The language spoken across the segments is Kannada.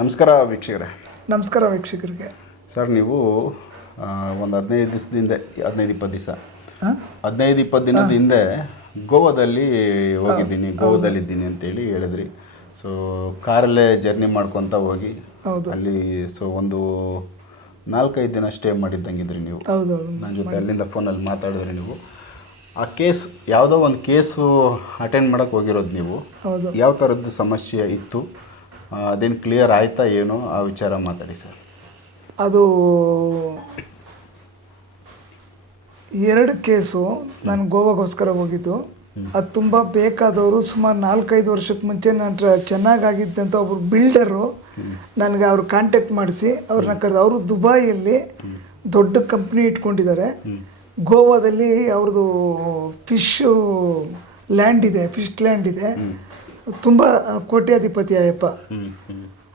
ನಮಸ್ಕಾರ ವೀಕ್ಷಕರೇ. ನಮಸ್ಕಾರ ವೀಕ್ಷಕರಿಗೆ. ಸರ್, ನೀವು ಒಂದು 15-20 ದಿವಸ 15-20 ದಿನದ ಹಿಂದೆ ಗೋವಾದಲ್ಲಿ ಹೋಗಿದ್ದೀನಿ, ಗೋವಾದಲ್ಲಿದ್ದೀನಿ ಅಂತೇಳಿ ಹೇಳಿದ್ರಿ. ಸೊ ಕಾರಲ್ಲೇ ಜರ್ನಿ ಮಾಡ್ಕೊತ ಹೋಗಿ ಅಲ್ಲಿ ಒಂದು 4-5 ದಿನ ಸ್ಟೇ ಮಾಡಿದ್ದಂಗಿದ್ರಿ ನೀವು. ನನ್ನ ಜೊತೆ ಅಲ್ಲಿಂದ ಫೋನಲ್ಲಿ ಮಾತಾಡಿದ್ರಿ ನೀವು. ಆ ಕೇಸ್ ಯಾವುದೋ ಒಂದು ಕೇಸು ಅಟೆಂಡ್ ಮಾಡೋಕ್ಕೆ ಹೋಗಿರೋದು ನೀವು. ಯಾವ ಥರದ್ದು ಸಮಸ್ಯೆ ಇತ್ತು, ಅದೇನು ಕ್ಲಿಯರ್ ಆಯ್ತಾ ಏನು, ಆ ವಿಚಾರ ಮಾತಾಡಿ ಸರ್. ಅದು 2 ಕೇಸು ನಾನು ಗೋವಾಗೋಸ್ಕರ ಹೋಗಿದ್ದು. ಅದು ತುಂಬ ಬೇಕಾದವರು ಸುಮಾರು 4-5 ವರ್ಷಕ್ಕೆ ಮುಂಚೆ ನಾನು ಚೆನ್ನಾಗಾಗಿದ್ದಂಥ ಒಬ್ಬರು ಬಿಲ್ಡರು ನನಗೆ ಅವರು ಕಾಂಟ್ಯಾಕ್ಟ್ ಮಾಡಿಸಿ ಅವ್ರನ್ನ ಕರೆದು, ಅವರು ದುಬೈಯಲ್ಲಿ ದೊಡ್ಡ ಕಂಪ್ನಿ ಇಟ್ಕೊಂಡಿದ್ದಾರೆ. ಗೋವಾದಲ್ಲಿ ಅವ್ರದ್ದು ಫಿಶ್ ಲ್ಯಾಂಡ್ ಇದೆ, ತುಂಬ ಕೋಟ್ಯಾಧಿಪತಿ ಆ ಯಪ್ಪ.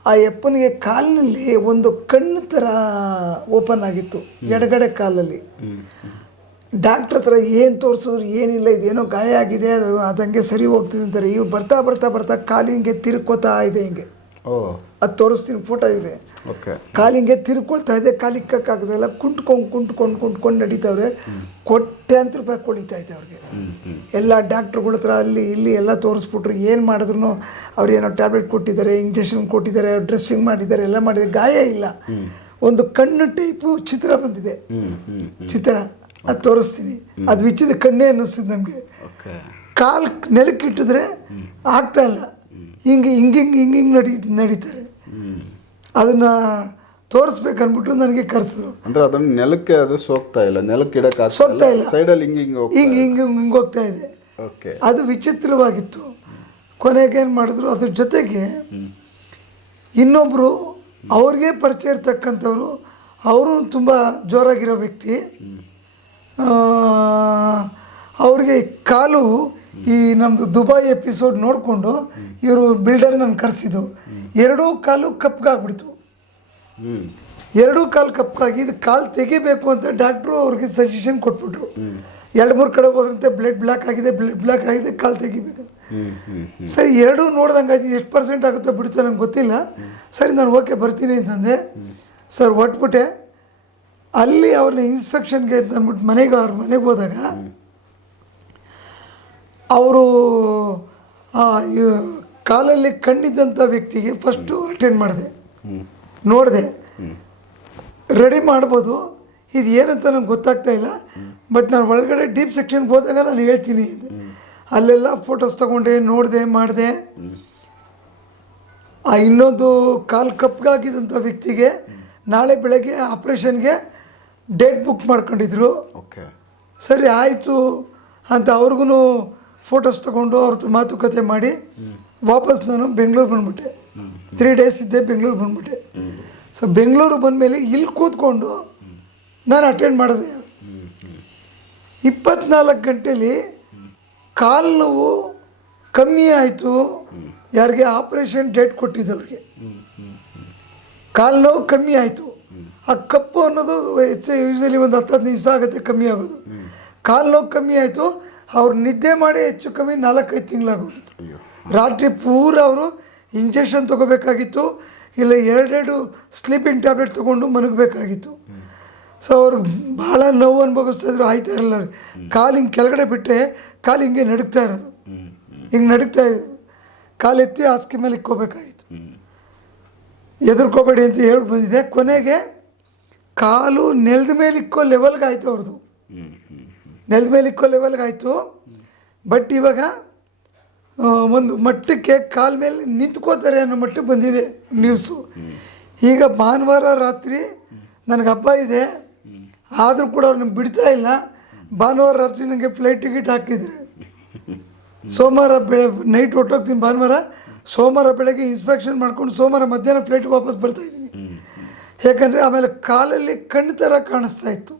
ಆ ಯಪ್ಪನಿಗೆ ಕಾಲಿನಲ್ಲಿ ಒಂದು ಕಣ್ಣು ಥರ ಓಪನ್ ಆಗಿತ್ತು, ಎಡಗಡೆ ಕಾಲಲ್ಲಿ. ಡಾಕ್ಟ್ರ್ ಹತ್ರ ಏನು ತೋರಿಸಿದ್ರು ಏನಿಲ್ಲ, ಇದೇನೋ ಗಾಯ ಆಗಿದೆ, ಅದಂಗೆ ಸರಿ ಹೋಗ್ತಿದೆ ಅಂತಾರೆ. ಇವ್ರು ಬರ್ತಾ ಕಾಲು ಹಿಂಗೆ ತಿರ್ಕೋತಾ ಇದೆ, ಹಿಂಗೆ ಅದು ತೋರಿಸ್ತೀನಿ, ಫೋಟೋ ಇದೆ. ಕಾಲಿಂಗೆ ತಿರ್ಕೊಳ್ತಾ ಇದೆ, ಕಾಲಿಕ್ಕಾಗದಲ್ಲ, ಕುಂಟ್ಕೊಂಡು ನಡೀತಾವ್ರೆ. ಕೋಟ್ಯಾಂತರ ರೂಪಾಯಿ ಕೊಡಿತಾ ಇದೆ ಅವ್ರಿಗೆ. ಎಲ್ಲ ಡಾಕ್ಟ್ರುಗಳ ಹತ್ರ ಅಲ್ಲಿ ಇಲ್ಲಿ ಎಲ್ಲ ತೋರಿಸ್ಬಿಟ್ರು. ಏನು ಮಾಡಿದ್ರು ಅವ್ರು ಏನೋ ಟ್ಯಾಬ್ಲೆಟ್ ಕೊಟ್ಟಿದ್ದಾರೆ, ಇಂಜೆಕ್ಷನ್ ಕೊಟ್ಟಿದ್ದಾರೆ, ಡ್ರೆಸ್ಸಿಂಗ್ ಮಾಡಿದ್ದಾರೆ, ಎಲ್ಲ ಮಾಡಿದ್ದಾರೆ, ಗಾಯ ಇಲ್ಲ. ಒಂದು ಕಣ್ಣು ಟೈಪು ಚಿತ್ರ ಬಂದಿದೆ, ಚಿತ್ರ ಅದು ತೋರಿಸ್ತೀನಿ. ಅದು ವಿಚಿತ್ರ ಕಣ್ಣೇ ಅನ್ನಿಸ್ತಿದೆ ನಮಗೆ. ಕಾಲು ನೆಲಕ್ಕೆ ಇಟ್ಟಿದ್ರೆ ಆಗ್ತಾ ಇಲ್ಲ, ಹಿಂಗೆ ನಡೀತಾರೆ. ಅದನ್ನು ತೋರಿಸ್ಬೇಕನ್ಬಿಟ್ಟು ನನಗೆ ಕರೆಸಿದ್ರು. ಅಂದರೆ ಅದನ್ನು ನೆಲಕ್ಕೆ ಅದು ಸೋಗ್ತಾ ಇಲ್ಲ, ನೆಲಕ್ಕೆ ಸೋಗ್ತಾ ಇಲ್ಲ, ಸೈಡಲ್ಲಿ ಹಿಂಗೆ ಹೋಗ್ತಾ ಇದೆ. ಅದು ವಿಚಿತ್ರವಾಗಿತ್ತು. ಕೊನೆಗೇನು ಮಾಡಿದ್ರು, ಅದ್ರ ಜೊತೆಗೆ ಇನ್ನೊಬ್ಬರು ಅವ್ರಿಗೆ ಪರಿಚಯ ಇರ್ತಕ್ಕಂಥವ್ರು, ಅವರು ತುಂಬ ಜೋರಾಗಿರೋ ವ್ಯಕ್ತಿ. ಅವ್ರಿಗೆ ಕಾಲು ಈ ನಮ್ಮದು ದುಬೈ ಎಪಿಸೋಡ್ ನೋಡಿಕೊಂಡು ಇವರು ಬಿಲ್ಡರ್ ನಾನು ಕರೆಸಿದ್ದು. 2 ಕಾಲು ಕಪ್ಗಾಗ್ಬಿಡ್ತು. 2 ಕಾಲು ಕಪ್ಗಾಗಿ ಇದು ಕಾಲು ತೆಗಿಬೇಕು ಅಂತ ಡಾಕ್ಟ್ರು ಅವ್ರಿಗೆ ಸಜೆಷನ್ ಕೊಟ್ಬಿಟ್ರು. 2-3 ಕಡೆ ಹೋದ್ರಂತೆ ಬ್ಲಡ್ ಬ್ಲಾಕ್ ಆಗಿದೆ, ಕಾಲು ತೆಗಿಬೇಕಂತ. ಸರಿ, 2 ನೋಡ್ದಂಗೆ ಆಯ್ತು. ಎಷ್ಟು % ಆಗುತ್ತೋ ಬಿಡುತ್ತೋ ನನಗೆ ಗೊತ್ತಿಲ್ಲ. ಸರಿ, ನಾನು ಓಕೆ ಬರ್ತೀನಿ ಅಂತಂದೆ. ಸರ್ ಹೊಟ್ಬಿಟ್ಟೆ. ಅಲ್ಲಿ ಅವ್ರನ್ನ ಇನ್ಸ್ಪೆಕ್ಷನ್ಗೆ ಅಂತ ಅಂದ್ಬಿಟ್ಟು ಅವ್ರ ಮನೆಗೆ ಹೋದಾಗ ಅವರು ಕಾಲಲ್ಲಿ ಕಣ್ಣಿದ್ದಂಥ ವ್ಯಕ್ತಿಗೆ ಫಸ್ಟು ಅಟೆಂಡ್ ಮಾಡಿದೆ, ನೋಡಿದೆ. ರೆಡಿ ಮಾಡ್ಬೋದು, ಇದು ಏನಂತ ನಂಗೆ ಗೊತ್ತಾಗ್ತಾ ಇಲ್ಲ, ಬಟ್ ನಾನು ಒಳಗಡೆ ಡೀಪ್ ಸೆಕ್ಷನ್ಗೆ ಹೋದಾಗ ನಾನು ಹೇಳ್ತೀನಿ. ಅಲ್ಲೆಲ್ಲ ಫೋಟೋಸ್ ತೊಗೊಂಡೆ, ನೋಡಿದೆ, ಮಾಡಿದೆ. ಆ ಇನ್ನೊಂದು ಕಾಲು ಕಪ್ಗಾಗಿದ್ದಂಥ ವ್ಯಕ್ತಿಗೆ ನಾಳೆ ಬೆಳಗ್ಗೆ ಆಪ್ರೇಷನ್ಗೆ ಡೇಟ್ ಬುಕ್ ಮಾಡ್ಕೊಂಡಿದ್ರು. ಸರಿ ಆಯಿತು ಅಂತ ಅವ್ರಿಗೂ ಫೋಟೋಸ್ ತೊಗೊಂಡು ಅವ್ರ ಮಾತುಕತೆ ಮಾಡಿ ವಾಪಸ್ ನಾನು ಬೆಂಗಳೂರು ಬಂದ್ಬಿಟ್ಟೆ. 3 ಡೇಸ್ ಇದ್ದೆ, ಬೆಂಗಳೂರು ಬಂದ್ಬಿಟ್ಟೆ. ಸೊ ಬೆಂಗಳೂರು ಬಂದಮೇಲೆ ಇಲ್ಲಿ ಕೂತ್ಕೊಂಡು ನಾನು ಅಟೆಂಡ್ ಮಾಡಿದೆ. 24 ಗಂಟೆಲಿ ಕಾಲು ನೋವು ಕಮ್ಮಿ ಆಯಿತು. ಯಾರಿಗೆ ಆಪ್ರೇಷನ್ ಡೇಟ್ ಕೊಟ್ಟಿದ್ದವ್ರಿಗೆ ಕಾಲು ನೋವು ಕಮ್ಮಿ ಆಯಿತು. ಆ ಕಪ್ಪು ಅನ್ನೋದು ಯೂಶಲಿ ಒಂದು 10-15 ದಿವಸ ಆಗುತ್ತೆ ಕಮ್ಮಿ ಆಗೋದು. ಕಾಲು ನೋವು ಕಮ್ಮಿ ಆಯಿತು. ಅವ್ರು ನಿದ್ದೆ ಮಾಡಿ ಹೆಚ್ಚು ಕಮ್ಮಿ 4-5 ತಿಂಗಳಾಗೋಗಿತ್ತು. ರಾತ್ರಿ ಪೂರ ಅವರು ಇಂಜೆಕ್ಷನ್ ತೊಗೋಬೇಕಾಗಿತ್ತು, ಇಲ್ಲ 2 ಸ್ಲೀಪಿಂಗ್ ಟ್ಯಾಬ್ಲೆಟ್ ತೊಗೊಂಡು ಮಲಗಬೇಕಾಗಿತ್ತು. ಸೊ ಅವ್ರು ಭಾಳ ನೋವು ಅನುಭವಿಸ್ತಾಯಿದ್ರು, ಆಯ್ತಾ ಇರಲ್ಲ. ಕಾಲು ಹಿಂಗೆ ಕೆಳಗಡೆ ಬಿಟ್ಟರೆ ಕಾಲು ಹಿಂಗೆ ನಡುಗ್ತಾ ಇರೋದು, ಹಿಂಗೆ ನಡುಗ್ತಾ ಇದ್ದು. ಕಾಲು ಎತ್ತಿ ಹಾಸಿಗೆ ಮೇಲೆ ಇಕ್ಕೋಬೇಕಾಗಿತ್ತು. ಎದುರ್ಕೋಬೇಡಿ ಅಂತ ಹೇಳಿ ಬಂದಿದೆ. ಕೊನೆಗೆ ಕಾಲು ನೆಲದ ಮೇಲೆ ಇಕ್ಕೋ ಲೆವೆಲ್ಗೆ ಆಯಿತು ಅವ್ರದ್ದು, ನೆಲದ ಮೇಲೆ ಇಕ್ಕೋ ಲೆವೆಲ್ಗೆ ಆಯಿತು. ಬಟ್ ಇವಾಗ ಒಂದು ಮಟ್ಟಕ್ಕೆ ಕಾಲ ಮೇಲೆ ನಿಂತ್ಕೋತಾರೆ ಅನ್ನೋ ಮಟ್ಟಕ್ಕೆ ಬಂದಿದೆ ನ್ಯೂಸು. ಈಗ ಭಾನುವಾರ ರಾತ್ರಿ ನನಗೆ ಹಬ್ಬ ಇದೆ, ಆದರೂ ಕೂಡ ಅವ್ರನ್ನ ಬಿಡ್ತಾ ಇಲ್ಲ. ಭಾನುವಾರ ರಾತ್ರಿ ನನಗೆ ಫ್ಲೈಟ್ ಟಿಕೆಟ್ ಹಾಕಿದರೆ ಸೋಮವಾರ ನೈಟ್ ಹೊಟ್ಟೋಗ್ತೀನಿ. ಭಾನುವಾರ ಸೋಮವಾರ ಬೆಳಗ್ಗೆ ಇನ್ಸ್ಪೆಕ್ಷನ್ ಮಾಡ್ಕೊಂಡು ಸೋಮವಾರ ಮಧ್ಯಾಹ್ನ ಫ್ಲೈಟ್ಗೆ ವಾಪಸ್ ಬರ್ತಾಯಿದ್ದೀನಿ. ಯಾಕಂದರೆ ಆಮೇಲೆ ಕಾಲಲ್ಲಿ ಕಣ್ಣು ಥರ ಕಾಣಿಸ್ತಾ ಇತ್ತು.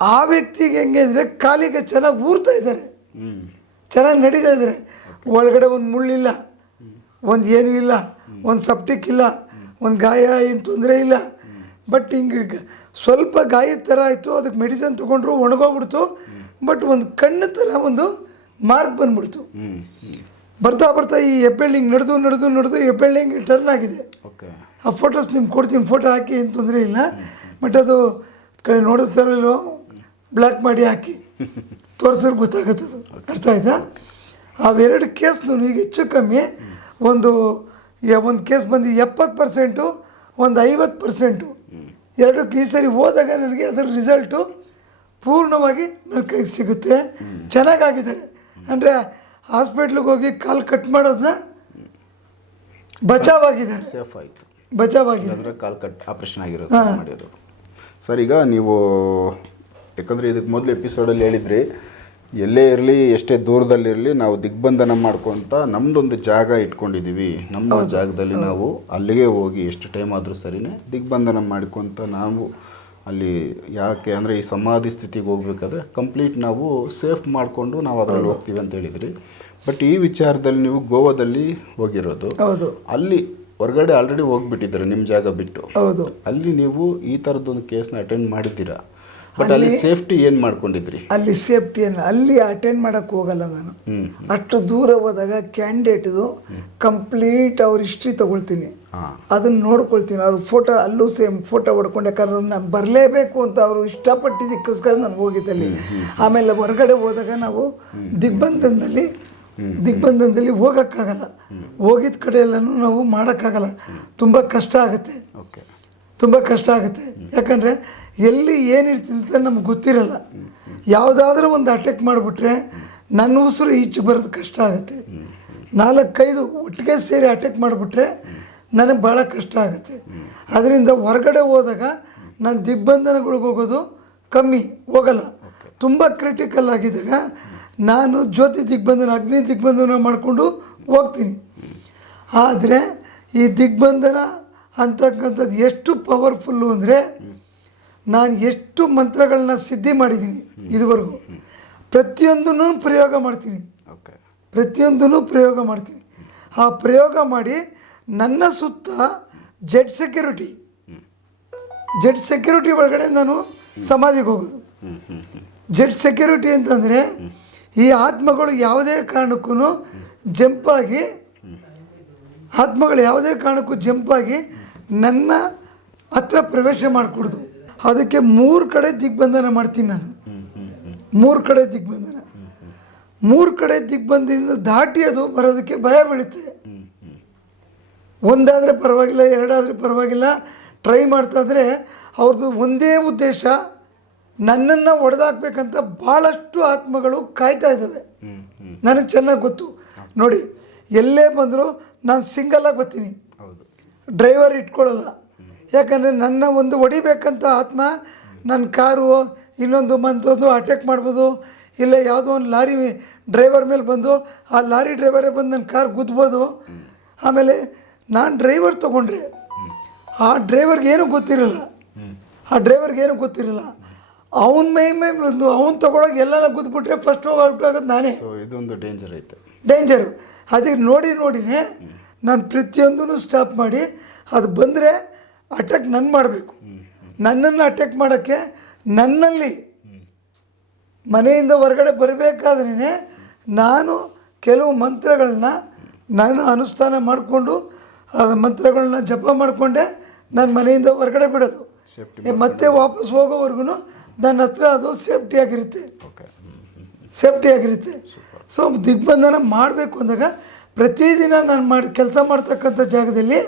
ಆ ವ್ಯಕ್ತಿಗೆ ಹೆಂಗೆ ಅಂದರೆ ಕಾಲಿಗೆ ಚೆನ್ನಾಗಿ ಊರ್ತಾ ಇದ್ದಾರೆ, ಚೆನ್ನಾಗಿ ನಡೀತಾ ಇದ್ದಾರೆ. ಒಳಗಡೆ ಒಂದು ಮುಳ್ಳಿಲ್ಲ, ಒಂದು ಏನೂ ಇಲ್ಲ, ಒಂದು ಸಪ್ಟಿಕ್ ಇಲ್ಲ, ಒಂದು ಗಾಯ ಏನು ತೊಂದರೆ ಇಲ್ಲ. ಬಟ್ ಹಿಂಗೆ ಸ್ವಲ್ಪ ಗಾಯದ ಥರ ಆಯಿತು. ಅದಕ್ಕೆ ಮೆಡಿಸಿನ್ ತೊಗೊಂಡ್ರು, ಒಣಗೋಗ್ಬಿಡ್ತು. ಬಟ್ ಒಂದು ಕಣ್ಣು ಥರ ಒಂದು ಮಾರ್ಕ್ ಬಂದ್ಬಿಡ್ತು. ಬರ್ತಾ ಬರ್ತಾ ಈ ಹೆಬ್ಬೆಳ್ಳಿಂಗ್ ನಡೆದು ಹೆಬ್ಬೆಳ್ಳಿಂಗ್ ಟರ್ನ್ ಆಗಿದೆ. ಆ ಫೋಟೋಸ್ ನಿಮ್ಗೆ ಕೊಡ್ತೀನಿ, ಫೋಟೋ ಹಾಕಿ ಏನು ತೊಂದರೆ ಇಲ್ಲ. ಬಟ್ ಅದು ಕಡೆ ನೋಡುತ್ತಾರಲ್ಲೋ ಬ್ಲ್ಯಾಕ್ ಮಾಡಿ ಹಾಕಿ ತೋರಿಸಿದ್ರೆ ಗೊತ್ತಾಗುತ್ತದು. ಅರ್ಥ ಆಯ್ತಾ? ಅವೆರಡು ಕೇಸ್ನು ಈಗ ಹೆಚ್ಚು ಕಮ್ಮಿ ಒಂದು ಕೇಸ್ ಬಂದು 70%, ಒಂದು 50%. ಎರಡಕ್ಕೆ ಈ ಸರಿ ಹೋದಾಗ ನನಗೆ ಅದರ ರಿಸಲ್ಟು ಪೂರ್ಣವಾಗಿ ನನ್ನ ಕೈಗೆ ಸಿಗುತ್ತೆ. ಚೆನ್ನಾಗಾಗಿದ್ದಾರೆ ಅಂದರೆ ಹಾಸ್ಪಿಟ್ಲಿಗೆ ಹೋಗಿ ಕಾಲು ಕಟ್ ಮಾಡೋದನ್ನ ಬಚಾವಾಗಿದ್ದಾರೆ, ಸೇಫ್ ಆಯಿತು, ಬಚಾವಾಗಿದ್ದಾರೆ. ಕಾಲು ಕಟ್ ಆಪ್ರೇಷನ್ ಆಗಿರೋದು ಮಾಡಿರೋದು. ಸರ್, ಈಗ ನೀವು ಯಾಕಂದರೆ ಇದಕ್ಕೆ ಮೊದಲು ಎಪಿಸೋಡಲ್ಲಿ ಹೇಳಿದ್ರಿ, ಎಲ್ಲೇ ಇರಲಿ ಎಷ್ಟೇ ದೂರದಲ್ಲಿರಲಿ ನಾವು ದಿಗ್ಬಂಧನ ಮಾಡ್ಕೊತ ನಮ್ಮದೊಂದು ಜಾಗ ಇಟ್ಕೊಂಡಿದ್ದೀವಿ, ನಮ್ಮ ಜಾಗದಲ್ಲಿ ನಾವು ಅಲ್ಲಿಗೆ ಹೋಗಿ ಎಷ್ಟು ಟೈಮ್ ಆದರೂ ಸರಿನೇ ದಿಗ್ಬಂಧನ ಮಾಡ್ಕೊತ ನಾವು ಅಲ್ಲಿ, ಯಾಕೆ ಅಂದರೆ ಈ ಸಮಾಧಿ ಸ್ಥಿತಿಗೆ ಹೋಗ್ಬೇಕಾದ್ರೆ ಕಂಪ್ಲೀಟ್ ನಾವು ಸೇಫ್ ಮಾಡಿಕೊಂಡು ನಾವು ಅದರಲ್ಲಿ ಹೋಗ್ತೀವಿ ಅಂತ ಹೇಳಿದ್ರಿ. ಬಟ್ ಈ ವಿಚಾರದಲ್ಲಿ ನೀವು ಗೋವಾದಲ್ಲಿ ಹೋಗಿರೋದು, ಹೌದು, ಅಲ್ಲಿ ಹೊರಗಡೆ ಆಲ್ರೆಡಿ ಹೋಗ್ಬಿಟ್ಟಿದ್ದಾರೆ ನಿಮ್ಮ ಜಾಗ ಬಿಟ್ಟು. ಹೌದು, ಅಲ್ಲಿ ನೀವು ಈ ಥರದ್ದೊಂದು ಕೇಸ್ನ ಅಟೆಂಡ್ ಮಾಡಿದ್ದೀರಾ, ಬಟ್ ಅಲ್ಲಿ ಸೇಫ್ಟಿ ಏನು ಮಾಡ್ಕೊಂಡಿದ್ರಿ? ಅಲ್ಲಿ ಸೇಫ್ಟಿಯನ್ನು ಅಲ್ಲಿ ಅಟೆಂಡ್ ಮಾಡೋಕ್ಕೆ ಹೋಗಲ್ಲ ನಾನು. ಅಷ್ಟು ದೂರ ಹೋದಾಗ ಕ್ಯಾಂಡಿಡೇಟ್ದು ಕಂಪ್ಲೀಟ್ ಅವ್ರ ಹಿಸ್ಟ್ರಿ ತೊಗೊಳ್ತೀನಿ, ಅದನ್ನು ನೋಡ್ಕೊಳ್ತೀನಿ. ಅವ್ರ ಫೋಟೋ ಅಲ್ಲೂ ಸೇಮ್ ಫೋಟೋ ಹೊಡ್ಕೊಂಡು, ಯಾಕಂದ್ರೆ ನಾನು ಬರಲೇಬೇಕು ಅಂತ ಅವರು ಇಷ್ಟಪಟ್ಟಿದ್ದಕ್ಕೋಸ್ಕರ ನಾನು ಹೋಗಿದ್ದಲ್ಲಿ. ಆಮೇಲೆ ಹೊರಗಡೆ ಹೋದಾಗ ನಾವು ದಿಗ್ಬಂಧನದಲ್ಲಿ ಹೋಗೋಕ್ಕಾಗಲ್ಲ, ಹೋಗಿದ್ದ ಕಡೆ ಎಲ್ಲನೂ ನಾವು ಮಾಡೋಕ್ಕಾಗಲ್ಲ, ತುಂಬ ಕಷ್ಟ ಆಗುತ್ತೆ, ತುಂಬ ಕಷ್ಟ ಆಗುತ್ತೆ. ಯಾಕಂದರೆ ಎಲ್ಲಿ ಏನಿರ್ತೀನಿ ಅಂತ ನಮ್ಗೆ ಗೊತ್ತಿರಲ್ಲ. ಯಾವುದಾದ್ರೂ ಒಂದು ಅಟ್ಯಾಕ್ ಮಾಡಿಬಿಟ್ರೆ ನನ್ನ ಉಸಿರು ಈಚೆ ಬರೋದು ಕಷ್ಟ ಆಗುತ್ತೆ. 4-5 ಒಟ್ಟಿಗೆ ಸೇರಿ ಅಟ್ಯಾಕ್ ಮಾಡಿಬಿಟ್ರೆ ನನಗೆ ಭಾಳ ಕಷ್ಟ ಆಗುತ್ತೆ. ಅದರಿಂದ ಹೊರಗಡೆ ಹೋದಾಗ ನಾನು ದಿಗ್ಬಂಧನಗಳಿಗೆ ಹೋಗೋದು ಕಮ್ಮಿ, ಹೋಗಲ್ಲ. ತುಂಬ ಕ್ರಿಟಿಕಲ್ ಆಗಿದ್ದಾಗ ನಾನು ಜ್ಯೋತಿ ದಿಗ್ಬಂಧನ, ಅಗ್ನಿ ದಿಗ್ಬಂಧನ ಮಾಡಿಕೊಂಡು ಹೋಗ್ತೀನಿ. ಆದರೆ ಈ ದಿಗ್ಬಂಧನ ಅಂತಕ್ಕಂಥದ್ದು ಎಷ್ಟು ಪವರ್ಫುಲ್ಲು ಅಂದರೆ, ನಾನು ಎಷ್ಟು ಮಂತ್ರಗಳನ್ನ ಸಿದ್ಧಿ ಮಾಡಿದ್ದೀನಿ ಇದುವರೆಗೂ, ಪ್ರತಿಯೊಂದನ್ನು ಪ್ರಯೋಗ ಮಾಡ್ತೀನಿ, ಪ್ರತಿಯೊಂದನ್ನು ಪ್ರಯೋಗ ಮಾಡ್ತೀನಿ. ಆ ಪ್ರಯೋಗ ಮಾಡಿ ನನ್ನ ಸುತ್ತ ಜೆಡ್ ಸೆಕ್ಯೂರಿಟಿ ಒಳಗಡೆ ನಾನು ಸಮಾಧಿಗೆ ಹೋಗೋದು. ಜೆಡ್ ಸೆಕ್ಯೂರಿಟಿ ಅಂತಂದರೆ ಈ ಆತ್ಮಗಳು ಯಾವುದೇ ಕಾರಣಕ್ಕೂ ಜಂಪಾಗಿ, ಆತ್ಮಗಳು ಯಾವುದೇ ಕಾರಣಕ್ಕೂ ಜಂಪಾಗಿ ನನ್ನ ಹತ್ರ ಪ್ರವೇಶ ಮಾಡಿಕೊಡ್ದು. ಅದಕ್ಕೆ 3 ಕಡೆ ದಿಗ್ಬಂಧನ ಮಾಡ್ತೀನಿ ನಾನು. 3 ಕಡೆ ದಿಗ್ಬಂಧನ, 3 ಕಡೆ ದಿಗ್ಬಂಧನದಿಂದ ದಾಟಿ ಅದು ಬರೋದಕ್ಕೆ ಭಯ ಬೀಳುತ್ತೆ. ಒಂದಾದರೆ ಪರವಾಗಿಲ್ಲ, 2 ಆದರೆ ಪರವಾಗಿಲ್ಲ, ಟ್ರೈ ಮಾಡ್ತಾಯಿದ್ರೆ ಅವ್ರದ್ದು ಒಂದೇ ಉದ್ದೇಶ, ನನ್ನನ್ನು ಹೊಡೆದಾಕ್ಬೇಕಂತ ಭಾಳಷ್ಟು ಆತ್ಮಗಳು ಕಾಯ್ತಾ ಇದ್ದಾವೆ. ನನಗೆ ಚೆನ್ನಾಗಿ ಗೊತ್ತು. ನೋಡಿ, ಎಲ್ಲೇ ಬಂದರೂ ನಾನು ಸಿಂಗಲಾಗಿ ಬರ್ತೀನಿ, ಡ್ರೈವರ್ ಇಟ್ಕೊಳ್ಳಲ್ಲ. ಯಾಕಂದರೆ ನನ್ನ ಒಂದು ಹೊಡಿಬೇಕಂತ ಆತ್ಮ ನನ್ನ ಕಾರು ಇನ್ನೊಂದು ಅಟ್ಯಾಕ್ ಮಾಡ್ಬೋದು, ಇಲ್ಲ ಯಾವುದೋ ಒಂದು ಲಾರಿ ಡ್ರೈವರ್ ಮೇಲೆ ಬಂದು ಆ ಲಾರಿ ಡ್ರೈವರೇ ಬಂದು ನನ್ನ ಕಾರ್ ಗುದ್ಬೋದು. ಆಮೇಲೆ ನಾನು ಡ್ರೈವರ್ ತೊಗೊಂಡ್ರೆ ಆ ಡ್ರೈವರ್ಗೆ ಏನೂ ಗೊತ್ತಿರಲ್ಲ, ಅವನ ಮೈ ಬಂದು ಅವ್ನು ತೊಗೊಳಗೆ ಎಲ್ಲ ಗುದ್ಬಿಟ್ರೆ ಫಸ್ಟ್ ಹೋಗೋದು ನಾನೇ. ಇದೊಂದು ಡೇಂಜರು. ಅದಕ್ಕೆ ನೋಡಿನೇ ನಾನು ಪ್ರತಿಯೊಂದೂ ಸ್ಟಾಪ್ ಮಾಡಿ, ಅದು ಬಂದರೆ ಅಟ್ಯಾಕ್ ಮಾಡಬೇಕು. ನನ್ನನ್ನು ಅಟ್ಯಾಕ್ ಮಾಡೋಕ್ಕೆ ನನ್ನಲ್ಲಿ ಮನೆಯಿಂದ ಹೊರಗಡೆ ಬರಬೇಕಾದ್ರೇ ನಾನು ಕೆಲವು ಮಂತ್ರಗಳನ್ನ ನಾನು ಅನುಷ್ಠಾನ ಮಾಡಿಕೊಂಡು, ಆ ಮಂತ್ರಗಳನ್ನ ಜಪ ಮಾಡಿಕೊಂಡೆ ನಾನು ಮನೆಯಿಂದ ಹೊರಗಡೆ ಬಿಡೋದು. ಮತ್ತೆ ವಾಪಸ್ ಹೋಗೋವರೆಗೂ ನನ್ನ ಹತ್ರ ಅದು ಸೇಫ್ಟಿಯಾಗಿರುತ್ತೆ. ಸೊ ದಿಗ್ಬಂಧನ ಮಾಡಬೇಕು ಅಂದಾಗ ಪ್ರತಿದಿನ ನಾನು ಕೆಲಸ ಮಾಡ್ತಕ್ಕಂಥ ಜಾಗದಲ್ಲಿ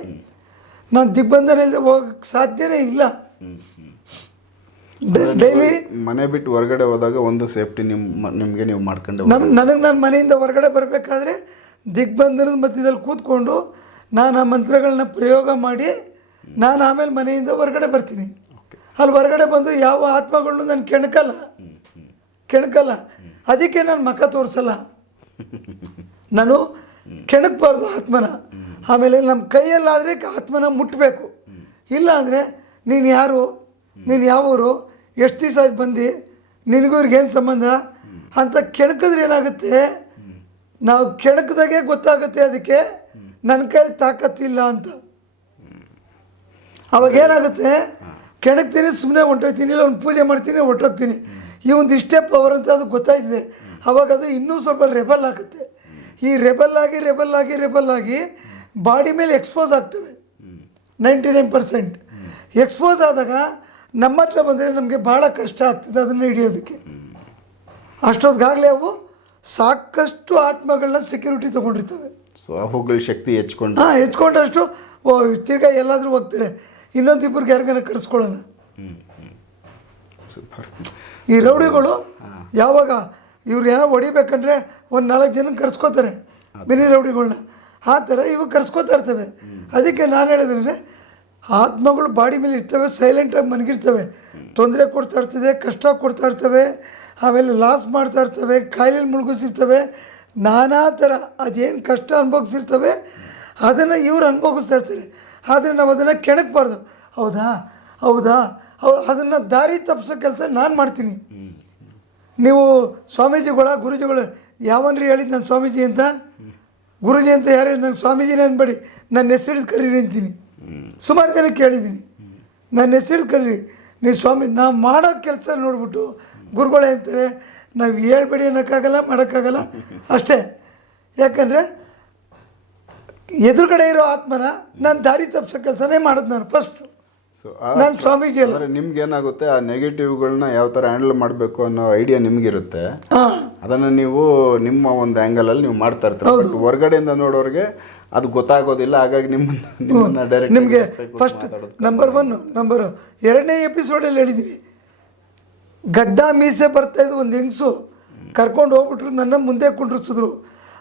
ನಾನು ದಿಗ್ಬಂಧನ ಇಲ್ಲದೆ ಹೋಗಕ್ಕೆ ಸಾಧ್ಯನೇ ಇಲ್ಲ. ಡೈಲಿ ಮನೆ ಬಿಟ್ಟು ಹೊರಗಡೆ ಹೋದಾಗ ಒಂದು ಸೇಫ್ಟಿ ನಿಮಗೆ ನೀವು ಮಾಡ್ಕೊಂಡು, ನನಗೆ ನಾನು ಮನೆಯಿಂದ ಹೊರಗಡೆ ಬರಬೇಕಾದ್ರೆ ದಿಗ್ಬಂಧನದ ಮಧ್ಯದಲ್ಲಿ ಕೂತ್ಕೊಂಡು ನಾನು ಆ ಮಂತ್ರಗಳನ್ನ ಪ್ರಯೋಗ ಮಾಡಿ ನಾನು ಆಮೇಲೆ ಮನೆಯಿಂದ ಹೊರಗಡೆ ಬರ್ತೀನಿ. ಅಲ್ಲಿ ಹೊರಗಡೆ ಬಂದು ಯಾವ ಆತ್ಮಗಳನ್ನೂ ನಾನು ಕೆಣಕಲ್ಲ. ಅದಕ್ಕೆ ನಾನು ಮುಖ ತೋರಿಸಲ್ಲ, ನಾನು ಕೆಣಕಬಾರ್ದು ಆತ್ಮನ. ಆಮೇಲೆ ನಮ್ಮ ಕೈಯಲ್ಲಾದರೆ ಆತ್ಮನ ಮುಟ್ಟಬೇಕು, ಇಲ್ಲ ಅಂದರೆ ನೀನು ಯಾರು, ನೀನು ಯಾವೂರು, ಎಷ್ಟು ದಿವಸ ಆಗಿ ಬಂದು, ನಿನಗೂ ಇವ್ರಿಗೇನು ಸಂಬಂಧ ಅಂತ ಕೆಣಕಿದ್ರೆ ಏನಾಗುತ್ತೆ, ನಾವು ಕೆಣಕಿದಾಗೆ ಗೊತ್ತಾಗುತ್ತೆ ಅದಕ್ಕೆ ನನ್ನ ಕೈಯಲ್ಲಿ ತಾಕತ್ತಿಲ್ಲ ಅಂತ. ಅವಾಗೇನಾಗುತ್ತೆ, ಕೆಣಕ್ತೀನಿ, ಸುಮ್ಮನೆ ಹೊಂಟೋಗ್ತೀನಿ, ಇಲ್ಲ ಒಂದು ಪೂಜೆ ಮಾಡ್ತೀನಿ, ಹೊರಟೋಗ್ತೀನಿ. ಈ ಒಂದು ಇಷ್ಟೇ ಪವರ್ ಅಂತ ಅದು ಗೊತ್ತಾಯ್ತಿದೆ. ಅವಾಗ ಅದು ಇನ್ನೂ ಸ್ವಲ್ಪ ರೆಬಲ್ ಆಗುತ್ತೆ. ಈ ರೆಬಲ್ ಆಗಿ ಬಾಡಿ ಮೇಲೆ ಎಕ್ಸ್ಪೋಸ್ ಆಗ್ತವೆ. 99%. ಎಕ್ಸ್ಪೋಸ್ ಆದಾಗ ನಮ್ಮ ಹತ್ರ ಬಂದರೆ ನಮಗೆ ಭಾಳ ಕಷ್ಟ ಆಗ್ತದೆ ಅದನ್ನು ಹಿಡಿಯೋದಕ್ಕೆ. ಅಷ್ಟೊತ್ತಿಗಾಗಲೇ ಅವು ಸಾಕಷ್ಟು ಆತ್ಮಗಳನ್ನ ಸೆಕ್ಯೂರಿಟಿ ತೊಗೊಂಡಿರ್ತವೆ. ಸೊ ಅವುಗಳ ಶಕ್ತಿ ಹೆಚ್ಕೊಂಡು ಹೆಚ್ಕೊಂಡಷ್ಟು ತಿರ್ಗಾ ಎಲ್ಲಾದರೂ ಹೋಗ್ತಾರೆ, ಇನ್ನೊಂದಿಬ್ಬರಿಗೆ ಯಾರಿಗಾನ ಕರೆಸ್ಕೊಳ್ಳೋಣ. ಸೂಪರ್. ಈ ರೌಡಿಗಳು ಯಾವಾಗ ಇವ್ರು ಏನೋ ಹೊಡಿಬೇಕಂದ್ರೆ ಒಂದು 4 ಜನ ಕರ್ಸ್ಕೋತಾರೆ ಮಿನಿ ರೌಡಿಗಳನ್ನ, ಆ ಥರ ಇವು ಕರ್ಸ್ಕೋತಾ ಇರ್ತವೆ. ಅದಕ್ಕೆ ನಾನು ಹೇಳಿದ್ರೆ ಆತ್ಮಗಳು ಬಾಡಿ ಮೇಲೆ ಇರ್ತವೆ, ಸೈಲೆಂಟಾಗಿ ಮನಗಿರ್ತವೆ, ತೊಂದರೆ ಕೊಡ್ತಾ ಇರ್ತದೆ, ಕಷ್ಟ ಕೊಡ್ತಾ ಇರ್ತವೆ, ಆಮೇಲೆ ಲಾಸ್ ಮಾಡ್ತಾ ಇರ್ತವೆ, ಕಾಯಿಲೆಯಲ್ಲಿ ಮುಳುಗಿಸಿರ್ತವೆ, ನಾನಾ ಥರ ಅದೇನು ಕಷ್ಟ ಅನುಭವಿಸಿರ್ತವೆ ಅದನ್ನು ಇವ್ರು ಅನುಭವಿಸ್ತಾ ಇರ್ತಾರೆ. ಆದರೆ ನಾವು ಅದನ್ನು ಕೆಣಕಬಾರ್ದು. ಹೌದಾ ಹೌದಾ ಅದನ್ನು ದಾರಿ ತಪ್ಪಿಸೋ ಕೆಲಸ ನಾನು ಮಾಡ್ತೀನಿ. ನೀವು ಸ್ವಾಮೀಜಿಗಳ ಗುರುಜಿಗಳು ಯಾವನ್ರಿ ಹೇಳಿದ್ದು ನಾನು ಸ್ವಾಮೀಜಿ ಅಂತ? ಗುರುಜಿ ಅಂತ ಯಾರು ಹೇಳಿ? ನಾನು ಸ್ವಾಮೀಜಿನೇ ಅಂದ್ಬೇಡಿ, ನನ್ನ ಹೆಸರು ಕರೀರಿ ಅಂತೀನಿ. ಸುಮಾರು ಜನ ಕೇಳಿದ್ದೀನಿ, ನನ್ನ ಹೆಸರು ಕರೀರಿ, ನೀವು ಸ್ವಾಮಿ. ನಾವು ಮಾಡೋ ಕೆಲಸ ನೋಡ್ಬಿಟ್ಟು ಗುರುಗಳೇ ಅಂತಾರೆ, ನಾವು ಹೇಳ್ಬೇಡಿ ಅನ್ನೋಕ್ಕಾಗಲ್ಲ, ಮಾಡೋಕ್ಕಾಗಲ್ಲ ಅಷ್ಟೇ. ಯಾಕಂದರೆ ಎದುರುಗಡೆ ಇರೋ ಆತ್ಮನ ನಾನು ದಾರಿ ತಪ್ಪಿಸೋ ಕೆಲಸನೇ ಮಾಡೋದು ನಾನು ಫಸ್ಟು. ಸೊ ನಾನು ಸ್ವಾಮೀಜಿ ಅಲ್ಲ. ನಿಮ್ಗೆ ಏನಾಗುತ್ತೆ, ಆ ನೆಗೆಟಿವ್ಗಳನ್ನ ಯಾವ ಥರ ಹ್ಯಾಂಡಲ್ ಮಾಡಬೇಕು ಅನ್ನೋ ಐಡಿಯಾ ನಿಮಗಿರುತ್ತೆ. ಅದನ್ನು ನೀವು ನಿಮ್ಮ ಒಂದು ಆ್ಯಂಗಲಲ್ಲಿ ನೀವು ಮಾಡ್ತಾ ಇರ್ತೀರ. ಬಟ್ ಹೊರಗಡೆಯಿಂದ ನೋಡೋರಿಗೆ ಅದು ಗೊತ್ತಾಗೋದಿಲ್ಲ. ಹಾಗಾಗಿ ನಿಮ್ಮನ್ನ ಡೈರೆಕ್ಟ್ ನಿಮಗೆ ಫಸ್ಟ್ ನಂಬರ್ 2ನೇ ಎಪಿಸೋಡಲ್ಲಿ ಹೇಳಿದ್ದೀನಿ, ಗಡ್ಡ ಮೀಸೆ ಬರ್ತಾಯಿದ್ದು ಒಂದು ಹೆಂಗಸು ಕರ್ಕೊಂಡು ಹೋಗ್ಬಿಟ್ರು, ನನ್ನ ಮುಂದೆ ಕುಂಡ್ರಿಸಿದ್ರು.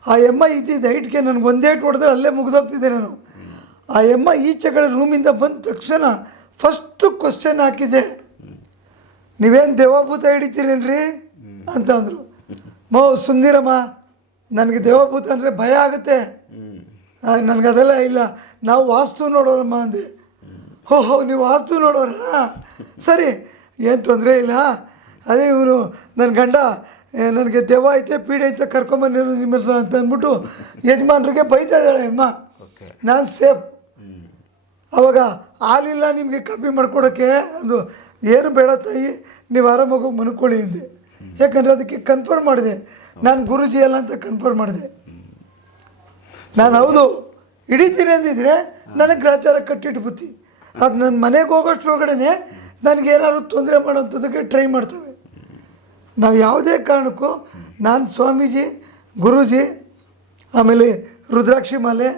ಆ ಎಮ್ಮ ಇದ್ದಿದ್ದು ಹೈಟ್ಗೆ ನನಗೆ ಒಂದೇ ಹೊಡೆದ್ರೆ ಅಲ್ಲೇ ಮುಗಿದೋಗ್ತಿದ್ದೆ ನಾನು. ಆ ಎಮ್ಮ ಈಚೆ ಕಡೆ ರೂಮಿಂದ ಬಂದ ತಕ್ಷಣ ಫಸ್ಟು ಕ್ವಶನ್ ಹಾಕಿದೆ, ನೀವೇನು ದೇವಭೂತ ಹಿಡಿತೀರೇನ್ರಿ ಅಂತ ಅಂದರು. ಸುಂದಿರಮ್ಮ, ನನಗೆ ದೇವಭೂತ ಅಂದರೆ ಭಯ ಆಗುತ್ತೆ, ನನಗದೆಲ್ಲ ಇಲ್ಲ, ನಾವು ವಾಸ್ತು ನೋಡೋರಮ್ಮ ಅಂದೆ. ಓಹೋ, ನೀವು ವಾಸ್ತು ನೋಡೋರಾ? ಸರಿ, ಏನು ತೊಂದರೆ ಇಲ್ಲ. ಅದೇ ಇವನು ನನ್ನ ಗಂಡ ನನಗೆ ದೆವ್ವ ಐತೆ ಪೀಡೆ ಐತೆ ಕರ್ಕೊಂಬಂದಿರೋ ನಿಮ್ಮ ಅಂತ ಅಂದ್ಬಿಟ್ಟು ಯಜಮಾನ್ರಿಗೆ ಬೈತಾ ಇದ್ದಾಳೆ ಅಮ್ಮ. ನಾನು ಸೇಫ್. ಅವಾಗ ಹಾಲಿಲ್ಲ ನಿಮಗೆ ಕಾಪಿ ಮಾಡ್ಕೊಡೋಕ್ಕೆ, ಅದು ಏನು ಬೇಡ ತಾಯಿ, ನೀವು ಆರಾಮಾಗಿ ಮನ್ಕೊಳ್ಳಿ ಅಂದೆ. ಯಾಕಂದರೆ ಅದಕ್ಕೆ ಕನ್ಫರ್ಮ್ ಮಾಡಿದೆ, ನಾನು ಗುರುಜಿ ಅಲ್ಲ ಅಂತ ಕನ್ಫರ್ಮ್ ಮಾಡಿದೆ. ನಾನು ಹೌದು ಹಿಡಿತೀನಿ ಅಂದಿದ್ರೆ ನನಗೆ ಗ್ರಾಚಾರ ಕಟ್ಟಿಟ್ಬಿಡ್ತಿ. ಅದು ನನ್ನ ಮನೆಗೆ ಹೋಗೋಷ್ಟ್ರೊಳಗಡೆ ನನಗೇನಾದ್ರು ತೊಂದರೆ ಮಾಡೋಂಥದ್ದಕ್ಕೆ ಟ್ರೈ ಮಾಡ್ತವೆ. ನಾವು ಯಾವುದೇ ಕಾರಣಕ್ಕೂ ನಾನು ಸ್ವಾಮೀಜಿ, ಗುರೂಜಿ, ಆಮೇಲೆ ರುದ್ರಾಕ್ಷಿ ಮಾಲೆ,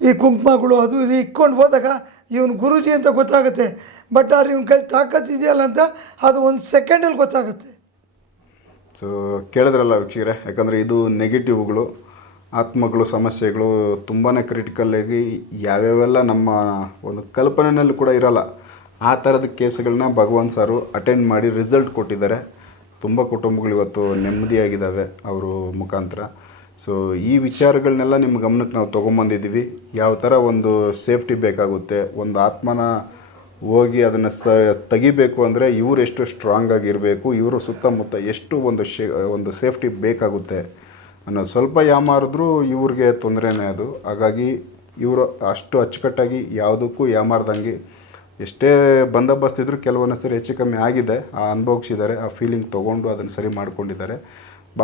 ಈ ಕುಂಕುಮಗಳು ಅದು ಇದು ಇಕ್ಕೊಂಡು ಹೋದಾಗ ಇವನು ಗುರೂಜಿ ಅಂತ ಗೊತ್ತಾಗುತ್ತೆ. ಬಟ್ ಅವ್ರು ಇವನ ಕೈ ತಾಕತ್ತಿದೆಯಲ್ಲ ಅಂತ ಅದು 1 ಸೆಕೆಂಡಲ್ಲಿ ಗೊತ್ತಾಗುತ್ತೆ. ಸೊ ಕೇಳಿದ್ರಲ್ಲ ವೀಕ್ಷಕರೇ, ಯಾಕಂದರೆ ಇದು ನೆಗೆಟಿವ್ಗಳು, ಆತ್ಮಗಳು, ಸಮಸ್ಯೆಗಳು ತುಂಬಾ ಕ್ರಿಟಿಕಲ್ಲಾಗಿ ಯಾವ್ಯಾವೆಲ್ಲ ನಮ್ಮ ಒಂದು ಕಲ್ಪನೆಯಲ್ಲಿ ಕೂಡ ಇರೋಲ್ಲ ಆ ಥರದ ಕೇಸ್ಗಳನ್ನ ಭಗವಾನ್ ಸಾರು ಅಟೆಂಡ್ ಮಾಡಿ ರಿಸಲ್ಟ್ ಕೊಟ್ಟಿದ್ದಾರೆ. ತುಂಬ ಕುಟುಂಬಗಳು ಇವತ್ತು ನೆಮ್ಮದಿಯಾಗಿದ್ದಾವೆ ಅವರು ಮುಖಾಂತರ. ಸೊ ಈ ವಿಚಾರಗಳನ್ನೆಲ್ಲ ನಿಮ್ಮ ಗಮನಕ್ಕೆ ನಾವು ತೊಗೊಂಬಂದಿದ್ದೀವಿ. ಯಾವ ಥರ ಒಂದು ಸೇಫ್ಟಿ ಬೇಕಾಗುತ್ತೆ, ಒಂದು ಆತ್ಮನ ಹೋಗಿ ಅದನ್ನು ತೆಗಿಬೇಕು ಅಂದರೆ ಇವರು ಎಷ್ಟು ಸ್ಟ್ರಾಂಗ್ ಆಗಿರಬೇಕು, ಇವರು ಸುತ್ತಮುತ್ತ ಎಷ್ಟು ಒಂದು ಸೇಫ್ಟಿ ಬೇಕಾಗುತ್ತೆ ಅನ್ನೋದು. ಸ್ವಲ್ಪ ಯಾಮಾರಿದ್ರೂ ಇವ್ರಿಗೆ ತೊಂದರೆನೇ ಅದು. ಹಾಗಾಗಿ ಇವರು ಅಷ್ಟು ಅಚ್ಚುಕಟ್ಟಾಗಿ ಯಾವುದಕ್ಕೂ ಯಾಮಾರ್ದಂಗೆ ಎಷ್ಟೇ ಬಂದೋಬಸ್ತ್ ಇದ್ದರೂ ಕೆಲವೊಂದು ಸರಿ ಹೆಚ್ಚು ಕಮ್ಮಿ ಆಗಿದೆ, ಅನುಭವಿಸಿದ್ದಾರೆ, ಆ ಫೀಲಿಂಗ್ ತೊಗೊಂಡು ಅದನ್ನು ಸರಿ ಮಾಡ್ಕೊಂಡಿದ್ದಾರೆ.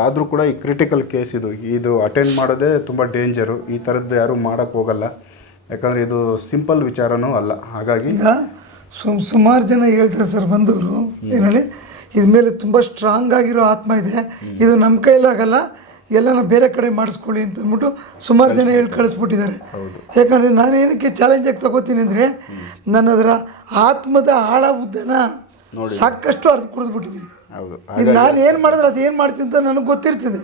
ಆದರೂ ಕೂಡ ಈ ಕ್ರಿಟಿಕಲ್ ಕೇಸ್ ಇದು ಅಟೆಂಡ್ ಮಾಡೋದೇ ತುಂಬ ಡೇಂಜರು. ಈ ಥರದ್ದು ಯಾರೂ ಮಾಡೋಕ್ಕೆ ಹೋಗಲ್ಲ, ಯಾಕಂದರೆ ಇದು ಸಿಂಪಲ್ ವಿಚಾರನೂ ಅಲ್ಲ. ಹಾಗಾಗಿ ಈಗ ಸುಮಾರು ಜನ ಹೇಳ್ತಾರೆ ಸರ್ ಬಂದವರು, ಏನು ಹೇಳಿ, ಇದ್ಮೇಲೆ ತುಂಬ ಸ್ಟ್ರಾಂಗ್ ಆಗಿರೋ ಆತ್ಮ ಇದೆ, ಇದು ನಮ್ಮ ಕೈಲಾಗಲ್ಲ, ಎಲ್ಲ ಬೇರೆ ಕಡೆ ಮಾಡಿಸ್ಕೊಳ್ಳಿ ಅಂತ ಅಂದ್ಬಿಟ್ಟು ಸುಮಾರು ಜನ ಹೇಳಿ ಕಳಿಸ್ಬಿಟ್ಟಿದ್ದಾರೆ. ಯಾಕಂದರೆ ನಾನು ಏನಕ್ಕೆ ಚಾಲೆಂಜಾಗಿ ತಗೋತೀನಿ ಅಂದರೆ, ನಾನು ಅದರ ಆತ್ಮದ ಆಳ ಉದ್ದನ ಸಾಕಷ್ಟು ಅರ್ಥ ಕುಡಿದ್ಬಿಟ್ಟಿದ್ದೀನಿ. ನಾನು ಏನು ಮಾಡಿದ್ರೆ ಅದು ಏನು ಮಾಡ್ತೀನಿ ಅಂತ ನನಗೆ ಗೊತ್ತಿರ್ತದೆ.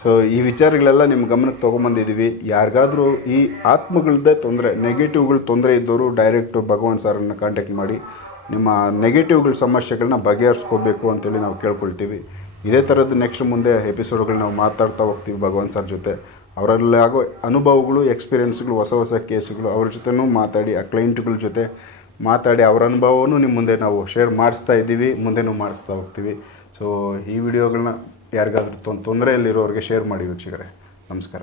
ಸೊ ಈ ವಿಚಾರಗಳೆಲ್ಲ ನಿಮ್ಮ ಗಮನಕ್ಕೆ ತೊಗೊಂಬಂದಿದ್ದೀವಿ. ಯಾರಿಗಾದರೂ ಈ ಆತ್ಮಗಳದ್ದೇ ತೊಂದರೆ, ನೆಗೆಟಿವ್ಗಳು ತೊಂದರೆ ಇದ್ದವರು ಡೈರೆಕ್ಟು ಭಗವಾನ್ ಸಾರನ್ನು ಕಾಂಟ್ಯಾಕ್ಟ್ ಮಾಡಿ ನಿಮ್ಮ ನೆಗೆಟಿವ್ಗಳ ಸಮಸ್ಯೆಗಳನ್ನ ಬಗೆಹರಿಸ್ಕೋಬೇಕು ಅಂತೇಳಿ ನಾವು ಕೇಳ್ಕೊಳ್ತೀವಿ. ಇದೇ ಥರದ್ದು ನೆಕ್ಸ್ಟ್ ಮುಂದೆ ಎಪಿಸೋಡ್ಗಳು ನಾವು ಮಾತಾಡ್ತಾ ಹೋಗ್ತೀವಿ ಭಗವಾನ್ ಸರ್ ಜೊತೆ. ಅವರಲ್ಲಿ ಆಗೋ ಅನುಭವಗಳು, ಎಕ್ಸ್ಪೀರಿಯೆನ್ಸ್ಗಳು, ಹೊಸ ಕೇಸುಗಳು ಅವ್ರ ಜೊತೆನೂ ಮಾತಾಡಿ, ಆ ಕ್ಲೈಂಟ್ಗಳ ಜೊತೆ ಮಾತಾಡಿ ಅವರ ಅನುಭವವನ್ನು ನಿಮ್ಮ ಮುಂದೆ ನಾವು ಶೇರ್ ಮಾಡಿಸ್ತಾ ಇದ್ದೀವಿ, ಮುಂದೆನೂ ಮಾಡಿಸ್ತಾ ಹೋಗ್ತೀವಿ. ಸೊ ಈ ವಿಡಿಯೋಗಳನ್ನ ಯಾರಿಗಾದ್ರೂ ತೊಂದರೆಯಲ್ಲಿರೋರಿಗೆ ಶೇರ್ ಮಾಡಿ ವೀಕ್ಷಕರೇ. ನಮಸ್ಕಾರ.